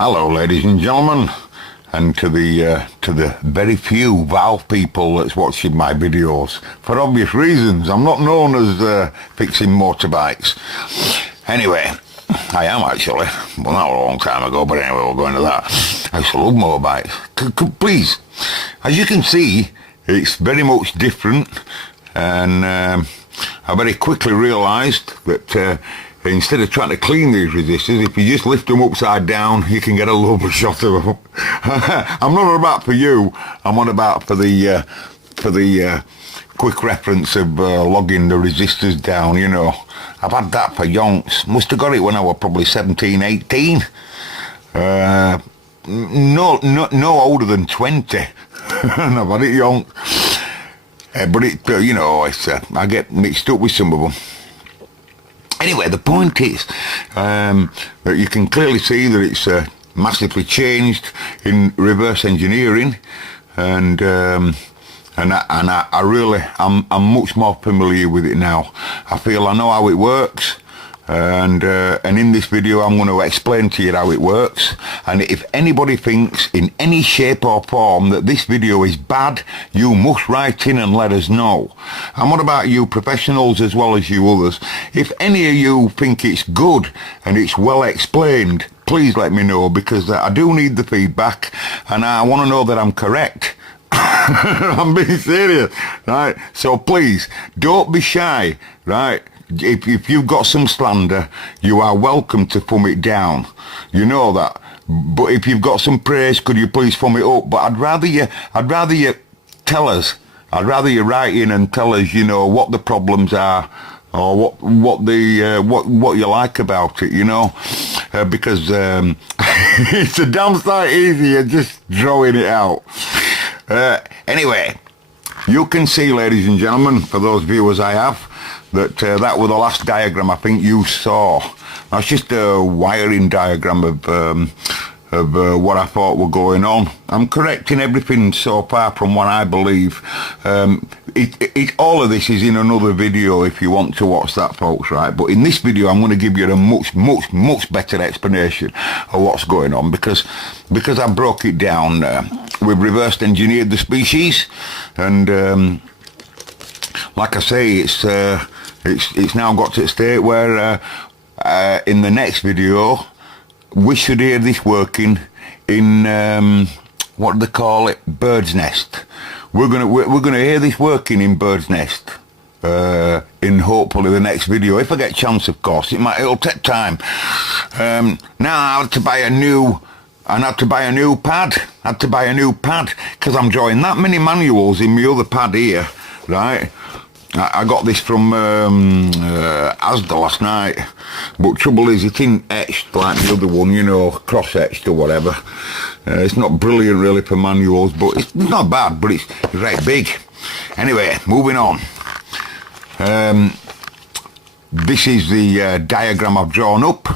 Hello, ladies and gentlemen, and to the very few valve people that's watching my videos. For obvious reasons, I'm not known as fixing motorbikes. Anyway, I am actually. Well, not a long time ago, but anyway, we'll go into that. I used to love motorbikes. Please, as you can see, it's very much different, and I very quickly realised that instead of trying to clean these resistors, if you just lift them upside down, you can get a lovely shot of them. I'm not on about for you, I'm on about for the quick reference of logging the resistors down, you know. I've had that for yonks. Must have got it when I was probably 17, 18. No older than 20. And I've had it yonks. But it, you know, I get mixed up with some of them. Anyway, the point is that you can clearly see that it's massively changed in reverse engineering, and I'm much more familiar with it now. I feel I know how it works, and in this video I'm going to explain to you how it works. And if anybody thinks in any shape or form that this video is bad, you must write in and let us know. And what about you professionals as well as you others? If any of you think it's good and it's well explained, please let me know, because I do need the feedback and I want to know that I'm correct. I'm being serious, right? So please, don't be shy, right? If you've got some slander, you are welcome to thumb it down. You know that. But if you've got some praise, could you please thumb it up? But I'd rather you tell us. I'd rather you write in and tell us, you know, what the problems are, or what you like about it, you know, because it's a damn sight easier just drawing it out. Anyway, you can see, ladies and gentlemen, for those viewers I have, that that was the last diagram I think you saw. That's just a wiring diagram of what I thought were going on. I'm correcting everything so far from what I believe. All of this is in another video if you want to watch that, folks, right? But in this video I'm going to give you a much better explanation of what's going on, because I broke it down. We've reversed engineered the species, and like I say, it's now got to a state where in the next video we should hear this working in what do they call it, bird's nest. We're gonna hear this working in bird's nest in hopefully the next video, if I get a chance, of course. It'll take time. Now I had to buy a new pad. I had to buy a new pad because I'm drawing that many manuals in my other pad here, right? I got this from Asda last night, but trouble is it ain't etched like the other one, you know, cross etched or whatever. It's not brilliant really for manuals, but it's not bad, but it's right big. Anyway, moving on. This is the diagram I've drawn up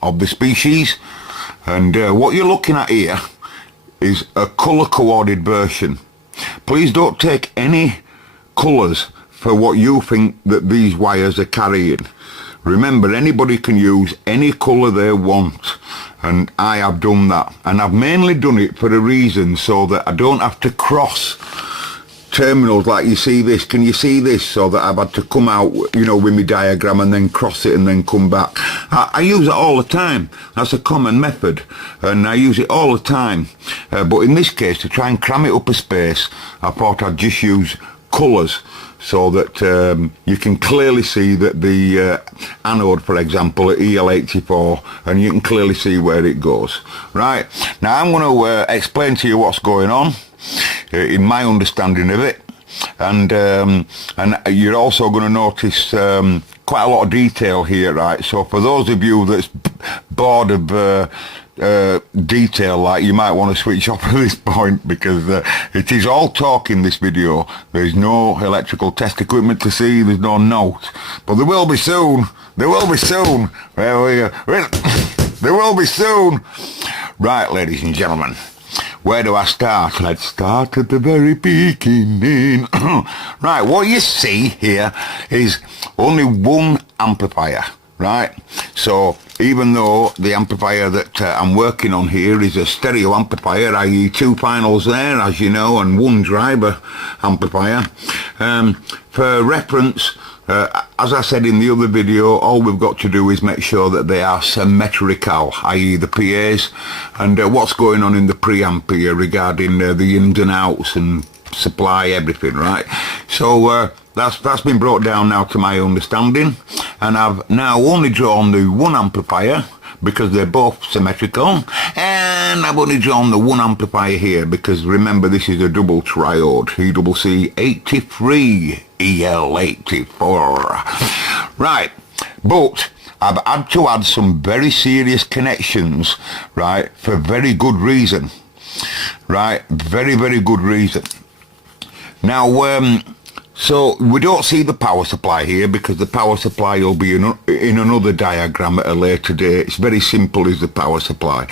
of the species, and what you're looking at here is a colour coordinated version. Please don't take any colours for what you think that these wires are carrying. Remember, anybody can use any colour they want, and I have done that, and I've mainly done it for a reason, so that I don't have to cross terminals like you see this. Can you see this? So that I've had to come out, you know, with my diagram and then cross it and then come back. I use it all the time. That's a common method, and I use it all the time, but in this case, to try and cram it up a space, I thought I'd just use colours, so that you can clearly see that the anode, for example, at EL84, and you can clearly see where it goes. Right, now I'm going to explain to you what's going on in my understanding of it, and you're also going to notice quite a lot of detail here, right? So for those of you that's bored of detail, like, you might want to switch off at this point, because it is all talk in this video. There's no electrical test equipment to see, there's no note, but there will be soon. There will be soon. There will be soon. Right, ladies and gentlemen, where do I start? Let's start at the very beginning. Right, what you see here is only one amplifier, right? So even though the amplifier that I'm working on here is a stereo amplifier, i.e. 2 finals there, as you know, and 1 driver amplifier. For reference, as I said in the other video, all we've got to do is make sure that they are symmetrical, i.e. the PAs, and what's going on in the preamp here regarding the ins and outs and supply, everything, right? So that's been brought down now to my understanding, and I've now only drawn the 1 amplifier because they're both symmetrical, and I've only drawn the 1 amplifier here because remember this is a double triode, EWC 83 EL84, right? But I've had to add some very serious connections, right, for very good reason, right? Very good reason. Now, so we don't see the power supply here because the power supply will be in another diagram at a later date. It's very simple, is the power supply.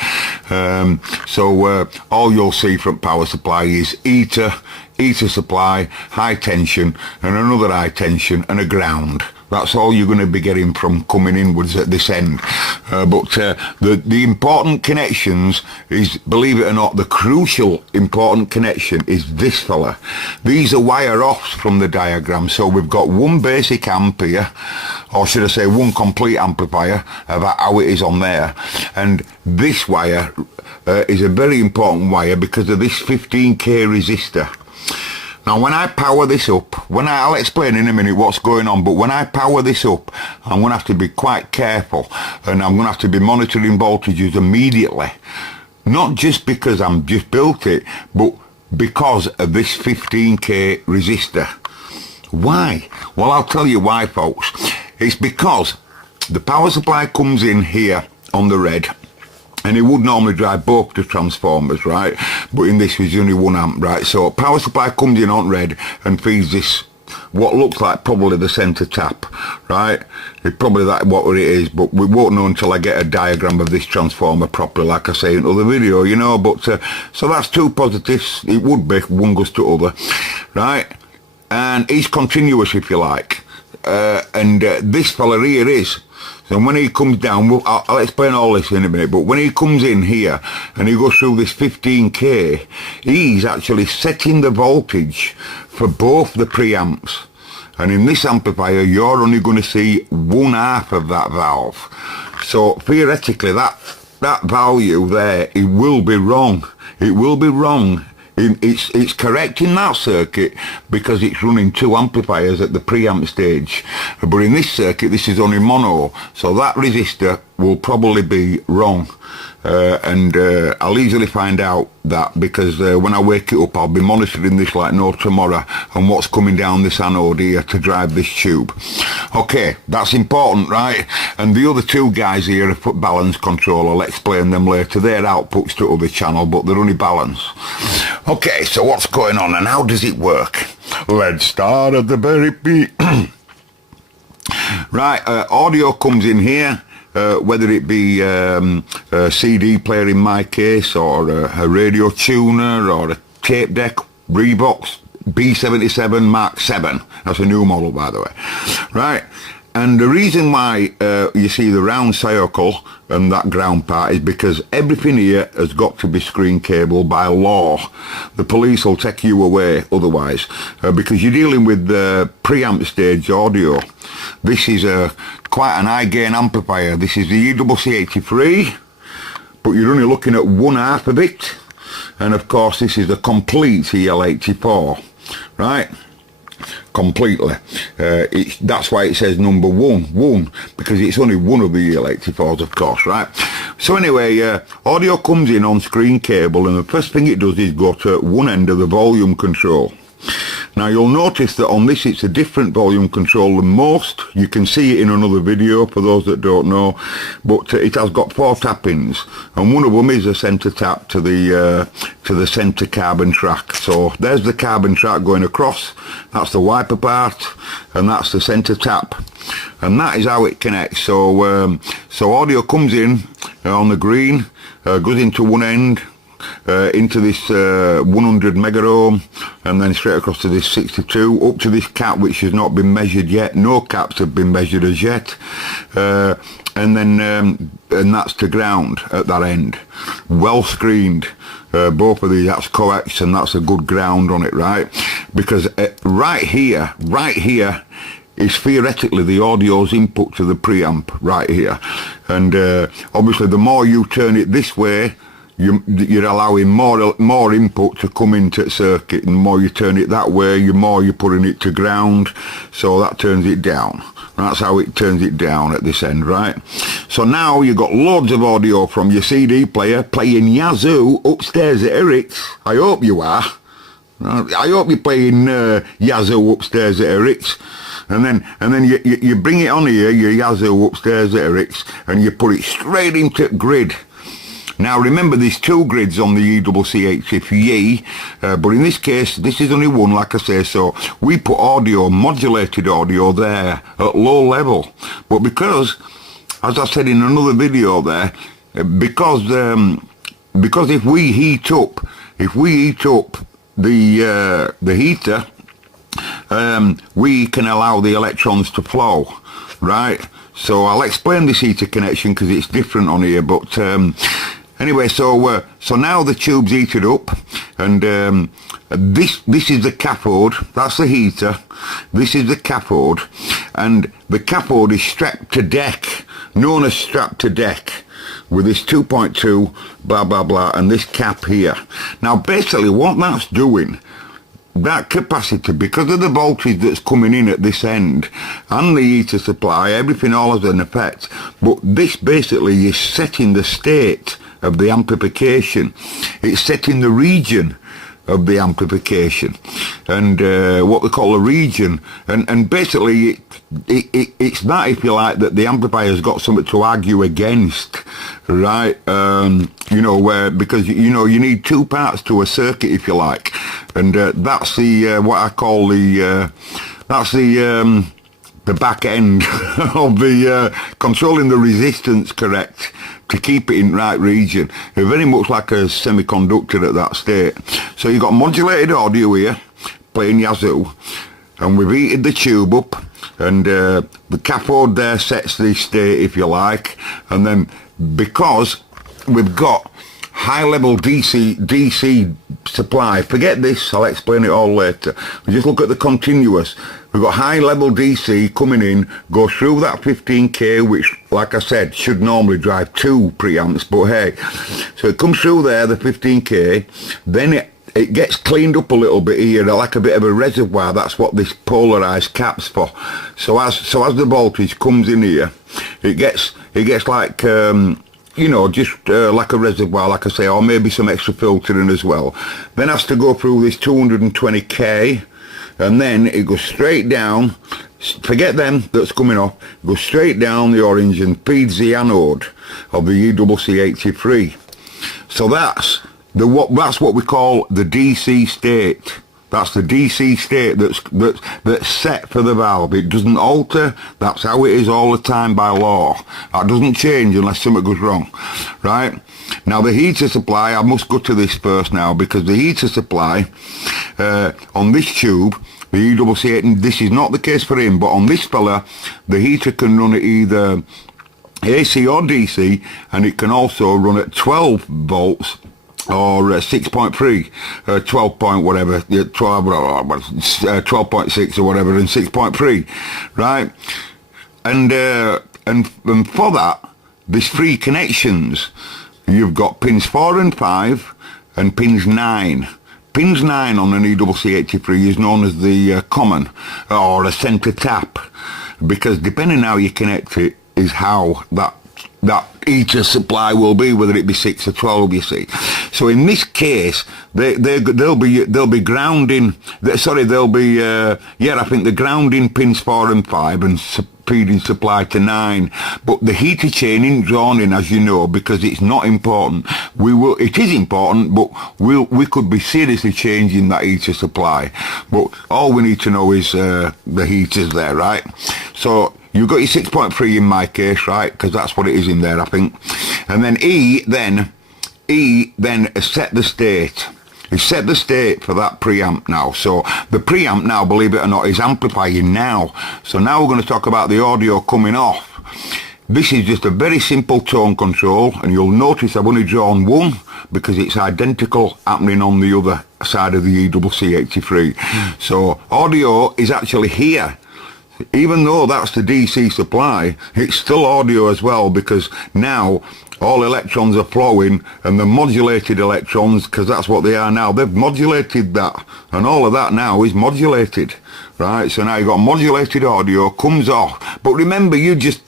So all you'll see from power supply is heater supply, high tension, and another high tension, and a ground. That's all you're going to be getting from coming inwards at this end. But the important connections is, believe it or not, the crucial important connection is this fella. These are wire offs from the diagram. So we've got 1 basic amp here, or should I say 1 complete amplifier of how it is on there. And this wire is a very important wire because of this 15k resistor. Now when I power this up, I'll explain in a minute what's going on, but when I power this up, I'm going to have to be quite careful, and I'm going to have to be monitoring voltages immediately. Not just because I'm just built it, but because of this 15k resistor. Why? Well, I'll tell you why, folks. It's because the power supply comes in here on the red, and it would normally drive both the transformers, right? But in this was only 1 amp, right? So power supply comes in on red and feeds this, what looks like probably the centre tap, right? It's probably that what it is, but we won't know until I get a diagram of this transformer properly, like I say in other video, you know. But so that's 2 positives. It would be, one goes to other, right? And it's continuous, if you like. This fella here is. So when he comes down, I'll explain all this in a minute, but when he comes in here and he goes through this 15k, he's actually setting the voltage for both the preamps. And in this amplifier, you're only going to see 1/2 of that valve. So theoretically, that value there, it will be wrong. It will be wrong. It's correct in that circuit because it's running 2 amplifiers at the preamp stage, but in this circuit this is only mono, so that resistor will probably be wrong. I'll easily find out that because when I wake it up I'll be monitoring this like no tomorrow and what's coming down this anode here to drive this tube. Okay, that's important, right? And the other 2 guys here are foot balance control. I'll explain them later. They're outputs to other channel, but they're only balance. Okay, so what's going on and how does it work? Let's start at the very beginning. Right, audio comes in here. Whether it be a CD player in my case, or a radio tuner, or a tape deck, Revox B77 Mark 7. That's a new model, by the way. Right, and the reason why you see the round circle and that ground part is because everything here has got to be screen cable by law. The police will take you away otherwise, because you're dealing with preamp stage audio. This is quite an high gain amplifier. This is the EWC83, but you're only looking at 1/2 of it, and of course this is the complete EL84, right? Completely. That's why it says number 1, because it's only one of the EL84s, of course, right? So anyway, audio comes in on screen cable, and the first thing it does is go to one end of the volume control. Now you'll notice that on this it's a different volume control than most. You can see it in another video for those that don't know, but it has got 4 tappings, and one of them is a centre tap to the centre carbon track. So there's the carbon track going across, that's the wiper part, and that's the centre tap, and that is how it connects. So so audio comes in on the green, goes into one end, into this 100 mega ohm, and then straight across to this 62, up to this cap which has not been measured yet. No caps have been measured as yet. And then and that's to ground at that end, well screened. Both of these, that's coax, and that's a good ground on it, right? Because right here is theoretically the audio's input to the preamp, right here. And obviously the more you turn it this way, you're allowing more input to come into the circuit, and the more you turn it that way, the more you're putting it to ground, so that turns it down. That's how it turns it down at this end, right? So now you've got loads of audio from your CD player playing Yazoo upstairs at Eric's. I hope you are. I hope you're playing Yazoo upstairs at Eric's. And then you bring it on here, your Yazoo upstairs at Eric's, and you put it straight into grid. Now remember, there's two grids on the ECC80, but in this case this is only one, like I say, so we put audio, modulated audio there at low level. But because, as I said in another video there, because if we heat up the heater, we can allow the electrons to flow, right? So I'll explain this heater connection because it's different on here, but anyway, so now the tube's heated up, and this is the cathode. That's the heater. This is the cathode, and the cathode is strapped to deck, known as strapped to deck, with this 2.2 blah blah blah and this cap here. Now basically what that's doing, that capacitor, because of the voltage that's coming in at this end and the heater supply, everything all has an effect, but this basically is setting the state of the amplification. It's setting the region of the amplification, and what we call a region, and basically it's that, if you like, that the amplifier's got something to argue against, right? You know, where, because you know you need two parts to a circuit, if you like, and that's the what I call the that's the back end of the controlling the resistance correct to keep it in right region. They're very much like a semiconductor at that state. So you've got modulated audio here playing Yazoo, and we've heated the tube up, and the cathode there sets the state, if you like, and then because we've got high level DC supply, forget this, I'll explain it all later, we just look at the continuous. We've got high level DC coming in, go through that 15k, which like I said should normally drive 2 preamps, but hey, so it comes through there, the 15k, then it gets cleaned up a little bit here, like a bit of a reservoir. That's what this polarized cap's for. So as the voltage comes in here, it gets like you know, just like a reservoir, like I say, or maybe some extra filtering as well. Then has to go through this 220k, and then it goes straight down, forget them that's coming off, goes straight down the orange and feeds the anode of the ECC83. So that's what we call the DC state. That's the DC state that's set for the valve. It doesn't alter. That's how it is all the time by law. That doesn't change unless something goes wrong, right? Now the heater supply, I must go to this first now, because the heater supply on this tube, the ECC8, and this is not the case for him, but on this fella, the heater can run at either AC or DC, and it can also run at 12 volts or 6.3, 12 point whatever, 12.6 or whatever, and 6.3, right? And for that, there's 3 connections. You've got pins 4 and 5 and pins 9. Pins 9 on an ECC83 is known as the common or a centre tap, because depending how you connect it is how that heater supply will be, whether it be 6 or 12, you see. So in this case, they'll be grounding. They'll be yeah, I think the grounding pins 4 and 5 and feeding supply to 9. But the heater chain isn't drawn in, as you know, because it's not important. It is important, but we could be seriously changing that heater supply. But all we need to know is the heater's there, right? So you've got your 6.3 in my case, right? Because that's what it is in there, I think. And then E, then he then has set the state. He's set the state for that preamp now. So the preamp now, believe it or not, is amplifying now. So now we're going to talk about the audio coming off. This is just a very simple tone control, and you'll notice I've only drawn one because it's identical happening on the other side of the EWC83. So audio is actually here. Even though that's the DC supply, it's still audio as well, because now all electrons are flowing, and the modulated electrons, because that's what they are now, they've modulated that, and all of that now is modulated, right? So now you've got modulated audio, comes off. But remember, you just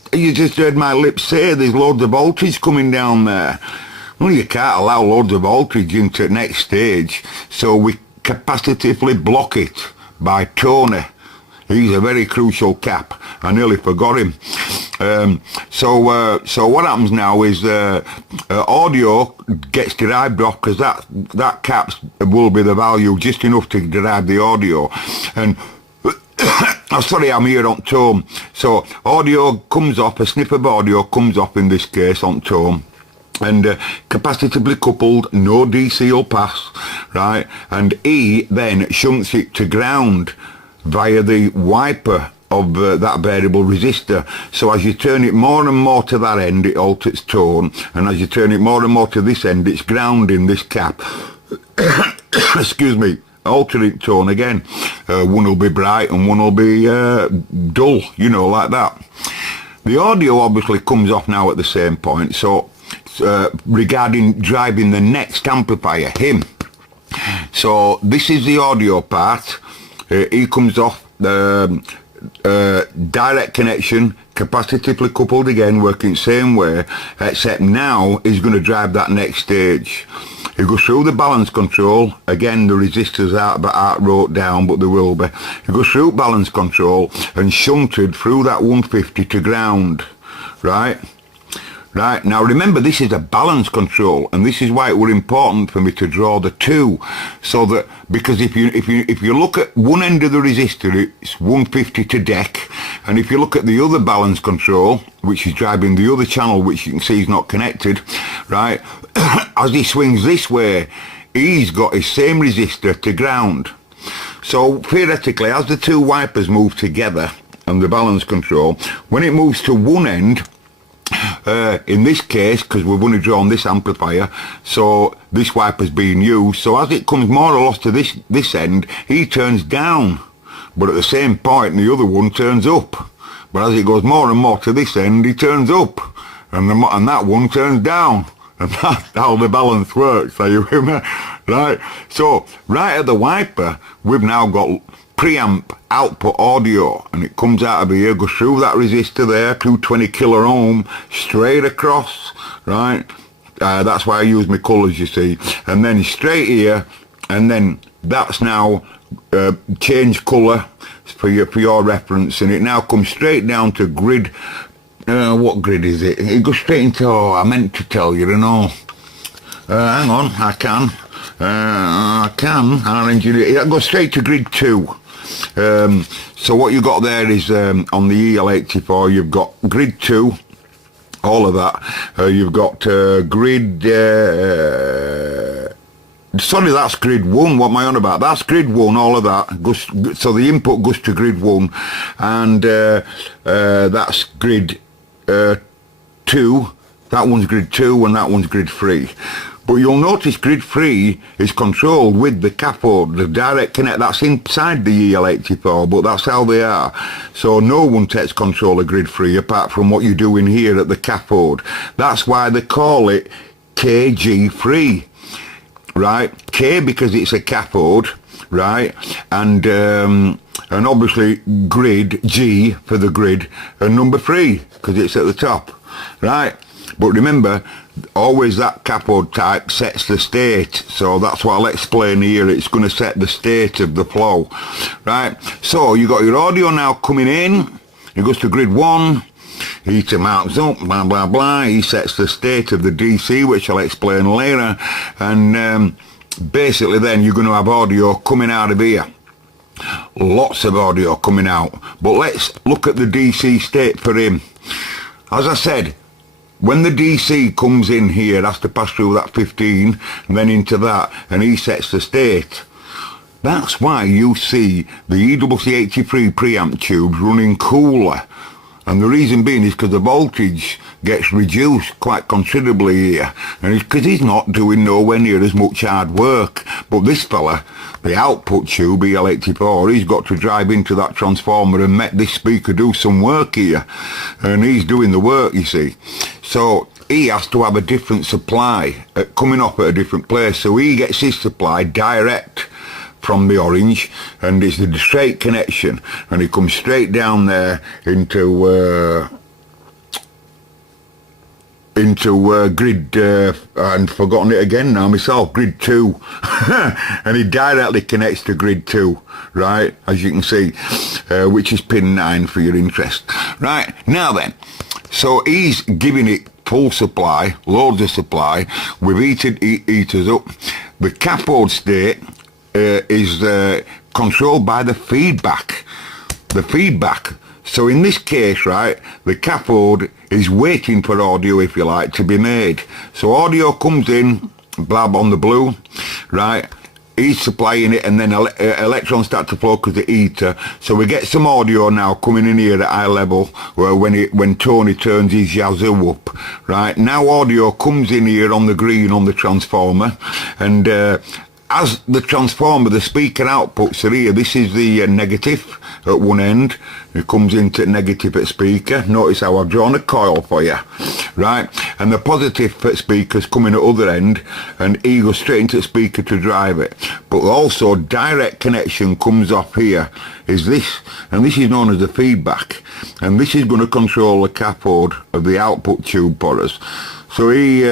heard my lips say there's loads of voltage coming down there. Well, you can't allow loads of voltage into the next stage, so we capacitively block it by Tony. He's a very crucial cap. I nearly forgot him. So what happens now is audio gets derived off, because that cap will be the value, just enough to derive the audio. And oh, sorry, I'm here on tone. So audio comes off, a snip of audio comes off in this case on tone. And capacitively coupled, no DC will pass, right? And E then shunts it to ground via the wiper of that variable resistor. So as you turn it more and more to that end, it alters tone, and as you turn it more and more to this end, it's grounding this cap. Excuse me, altering tone again. One will be bright and one will be dull, you know, like that. The audio obviously comes off now at the same point. So regarding driving the next amplifier, him. So this is the audio part. He comes off direct connection, capacitively coupled again, working same way, except now he's going to drive that next stage. He goes through the balance control. Again, the resistors aren't wrote down, but they will be. He goes through balance control and shunted through that 150 to ground, right? Right, now remember, this is a balance control, and this is why it was important for me to draw the two, so that, because if you look at one end of the resistor, it's 150 to deck, and if you look at the other balance control, which is driving the other channel, which you can see is not connected, right, as he swings this way, he's got his same resistor to ground. So theoretically, as the two wipers move together and the balance control, when it moves to one end, in this case, because we've only drawn this amplifier, so this wiper's being used, so as it comes more or less to this end, he turns down, but at the same point the other one turns up. But as it goes more and more to this end, he turns up, and that one turns down, and that's how the balance works. Are you with me? Right, so right at the wiper, we've now got preamp output audio, and it comes out of here, goes through that resistor there, 220 kilo ohm, straight across, right? That's why I use my colours, you see, and then straight here, and then that's now change colour for your reference, and it now comes straight down to grid. What grid is it? It goes straight into, oh, I meant to tell you, you know. Hang on, I can, I'll engineer it. It goes straight to grid 2. So what you got there is on the EL84, you've got grid 2, all of that. You've got grid, sorry, that's grid 1, what am I on about? That's grid 1, all of that goes, so the input goes to grid 1, and that's grid 2, that one's grid 2 and that one's grid 3. But you'll notice grid 3 is controlled with the cathode, the direct connect, that's inside the EL84, but that's how they are. So no one takes control of grid 3 apart from what you do in here at the cathode. That's why they call it KG3, right? K because it's a cathode, right? And obviously grid, G for the grid, and number 3 because it's at the top, right? But remember, always that cathode type sets the state, so that's what I'll explain here. It's going to set the state of the flow, right? So you got your audio now coming in, it goes to grid 1, heater marks up, blah blah blah, he sets the state of the DC, which I'll explain later, and basically then you're going to have audio coming out of here. Lots of audio coming out, but let's look at the DC state for him. As I said, when the DC comes in here, it has to pass through that 15 and then into that, and he sets the state. That's why you see the EWC83 preamp tubes running cooler. And the reason being is because the voltage gets reduced quite considerably here. And it's because he's not doing nowhere near as much hard work. But this fella, the output tube, EL84, he's got to drive into that transformer and make this speaker do some work here. And he's doing the work, you see. So he has to have a different supply coming up at a different place. So he gets his supply direct from the orange, and it's the straight connection, and it comes straight down there into grid, and forgotten it again now myself, grid 2. And it directly connects to grid 2, right, as you can see, which is pin 9 for your interest. Right, now then, so he's giving it full supply, loads of supply, we've heaters up. The cathode state is controlled by the feedback. So in this case, right, the cathode is waiting for audio, if you like, to be made. So audio comes in, blab on the blue, right, he's supplying it, and then electrons start to flow because the heater. So we get some audio now coming in here at high level, where when Tony turns his Yazoo up, right, now audio comes in here on the green on the transformer, and as the transformer, the speaker outputs are here. This is the negative at one end. It comes into negative at speaker. Notice how I've drawn a coil for you, right? And the positive at speaker's coming at other end, and he goes straight into the speaker to drive it. But also direct connection comes off here, is this, and this is known as the feedback. And this is going to control the cathode of the output tube for us. So he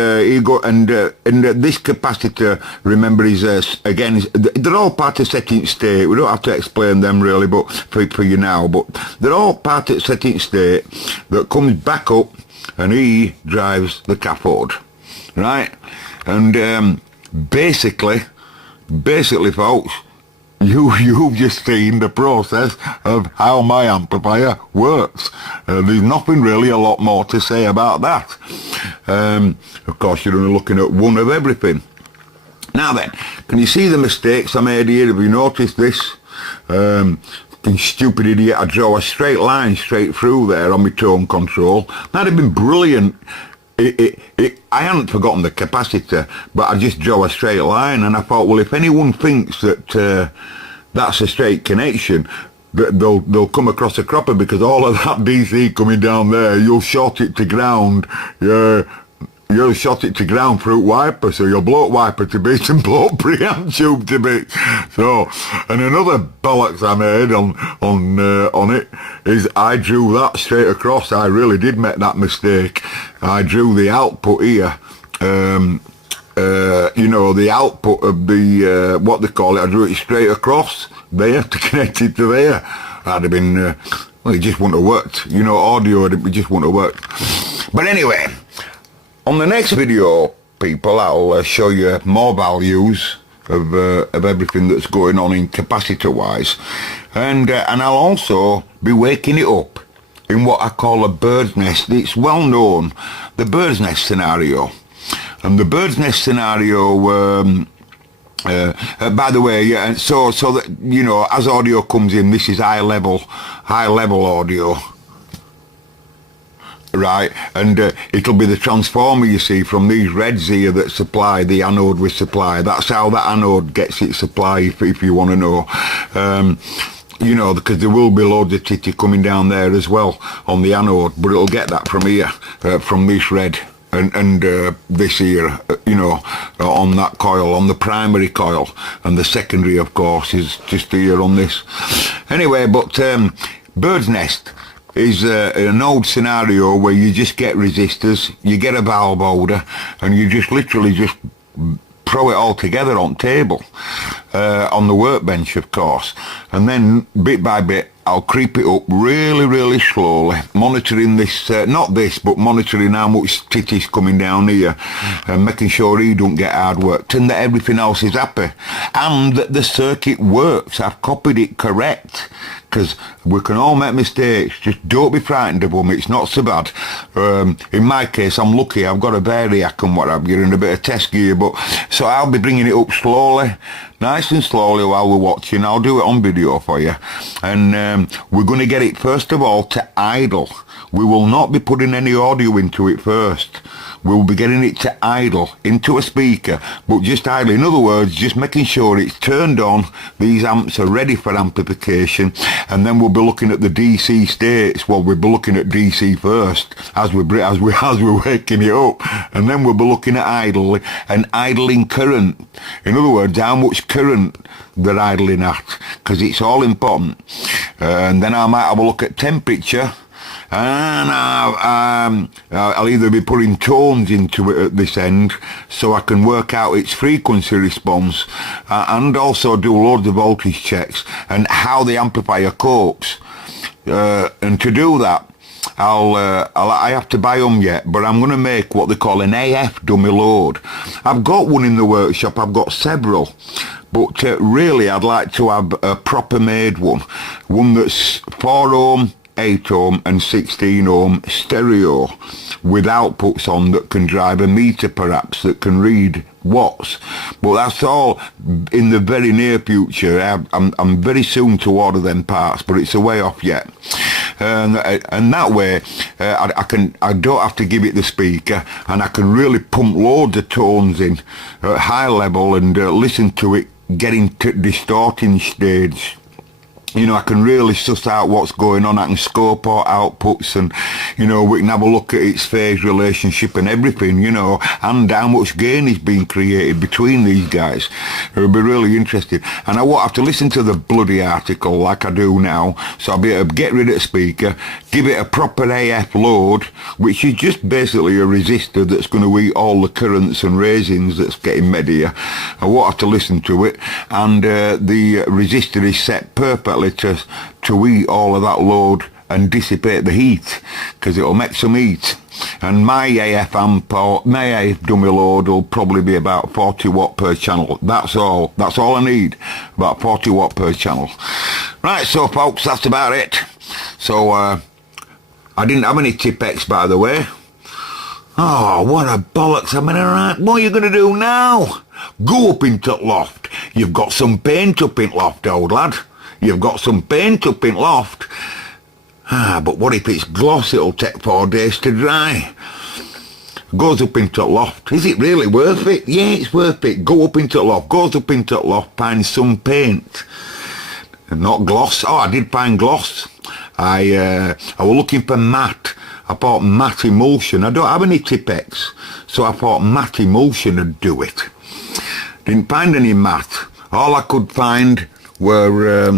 got, and this capacitor, remember, is again, they're all part of setting state. We don't have to explain them really, but for you now, but they're all part of setting state that comes back up, and he drives the cathode, right? And basically, folks, you've just seen the process of how my amplifier works. There's nothing really a lot more to say about that. Of course, you're only looking at one of everything. Now then, can you see the mistakes I made here? Have you noticed this? Stupid idiot, I draw a straight line straight through there on my tone control. That'd have been brilliant. I hadn't forgotten the capacitor, but I just draw a straight line, and I thought, well, if anyone thinks that that's a straight connection, they'll come across a cropper, because all of that DC coming down there, you'll short it to ground. You'll shot it to ground through wiper, so you'll blow wiper to bits and blow preamp tube to bits. So, and another bollocks I made on it is I drew that straight across. I really did make that mistake. I drew the output here, you know, the output of the what they call it. I drew it straight across there to connect it to there. That'd have been well, it just wouldn't have worked. You know, audio, it just wouldn't have worked. But anyway, on the next video, people, I'll show you more values of everything that's going on in capacitor-wise, and I'll also be waking it up in what I call a bird's nest. It's well known, the bird's nest scenario, and the bird's nest scenario. By the way, yeah, so that you know, as audio comes in, this is high level audio. Right, and it'll be the transformer, you see, from these reds here that supply the anode with supply. That's how that anode gets its supply, if you want to know. You know, because there will be loads of titty coming down there as well on the anode, but it'll get that from here, from this red and this here, you know, on that coil, on the primary coil, and the secondary, of course, is just here on this. Anyway, but bird's nest is an old scenario where you just get resistors, you get a valve holder, and you just literally just throw it all together on table, on the workbench, of course, and then bit by bit I'll creep it up really slowly, monitoring this, not this, but monitoring how much titty's coming down here, and making sure he don't get hard worked, and that everything else is happy, and that the circuit works. I've copied it correct, because we can all make mistakes. Just don't be frightened of them. It's not so bad. In my case, I'm lucky. I've got a variac and what have you, and a bit of test gear. But so I'll be bringing it up slowly, nice and slowly while we're watching. I'll do it on video for you. And we're going to get it, first of all, to idle. We will not be putting any audio into it first. We'll be getting it to idle into a speaker, but just idle. In other words, just making sure it's turned on, these amps are ready for amplification, and then we'll be looking at the DC states. Well, we'll be looking at DC first as we're waking it up, and then we'll be looking at idling current. In other words, how much current they're idling at, because it's all important. And then I might have a look at temperature. And I'll either be putting tones into it at this end so I can work out its frequency response, and also do loads of voltage checks and how the amplifier copes. And to do that, I have to buy them yet, but I'm going to make what they call an AF dummy load. I've got one in the workshop, I've got several, but really I'd like to have a proper made one that's 4 ohm, 8 ohm and 16 ohm stereo with outputs on that can drive a meter perhaps, that can read watts. But that's all in the very near future. I'm very soon to order them parts, but it's a way off yet. And that way I don't have to give it the speaker, and I can really pump loads of tones in at high level and listen to it getting to distorting stage. You know, I can really suss out what's going on. I can scope out outputs, and, you know, we can have a look at its phase relationship and everything, you know, and how much gain is being created between these guys. It'll be really interesting. And I won't have to listen to the bloody article like I do now, so I'll be able to get rid of the speaker, give it a proper AF load, which is just basically a resistor that's going to eat all the currents and raisins that's getting made here. I won't have to listen to it, and the resistor is set perfectly to eat all of that load and dissipate the heat, because it'll make some heat. And my AF amp, or my AF dummy load, will probably be about 40 watt per channel. That's all I need, about 40 watt per channel. Right, so folks, that's about it. So I didn't have any Tipex, by the way. Oh, what a bollocks. I mean, alright, what are you going to do now? Go up into loft. You've got some paint up in loft, old lad. You've got some paint up in loft. But what if it's gloss? It'll take 4 days to dry. Goes up into loft. Is it really worth it? Yeah, it's worth it. Go up into loft. Goes up into loft, find some paint. Not gloss. Oh, I did find gloss. I was looking for matte. I thought matte emulsion. I don't have any Tipex, so I thought matte emulsion would do it. Didn't find any matte. All I could find were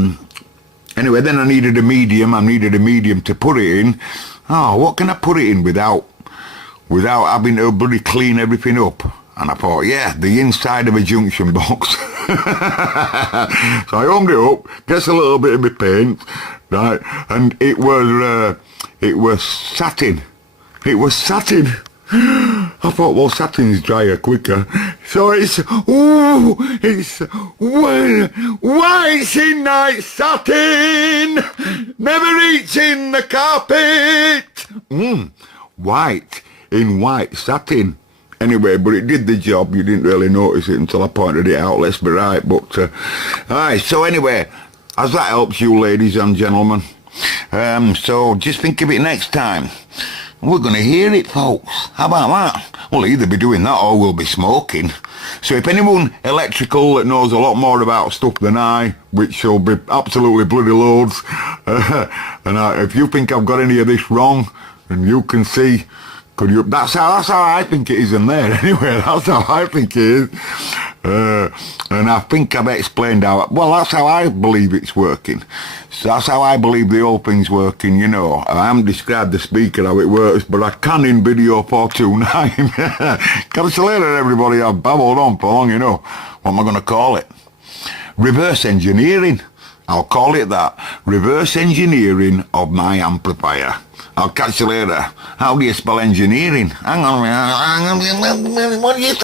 anyway, then I needed a medium. To put it in. Oh, what can I put it in without having to bloody clean everything up? And I thought, yeah, the inside of a junction box. So I opened it up, gets a little bit of my paint, right, and it was satin. It was satin. I thought, well, satin's drier quicker. So it's white in night satin, never reaching the carpet. White in white satin. Anyway, but it did the job. You didn't really notice it until I pointed it out, let's be right. But, alright, so anyway, as that helps you, ladies and gentlemen, so just think of it next time. We're going to hear it, folks. How about that? We'll either be doing that or we'll be smoking. So if anyone electrical that knows a lot more about stuff than I, which will be absolutely bloody loads, and if you think I've got any of this wrong, and you can see, could you? That's how I think it is in there. Anyway, that's how I think it is. And I think I've explained how, well, that's how I believe it's working. So that's how I believe the whole thing's working, you know. I haven't described the speaker, how it works, but I can in video 429. Catch you later, everybody. I've babbled on for long, you know. What am I going to call it? Reverse engineering. I'll call it that. Reverse engineering of my amplifier. I'll catch you later. How do you spell engineering? Hang on. What do you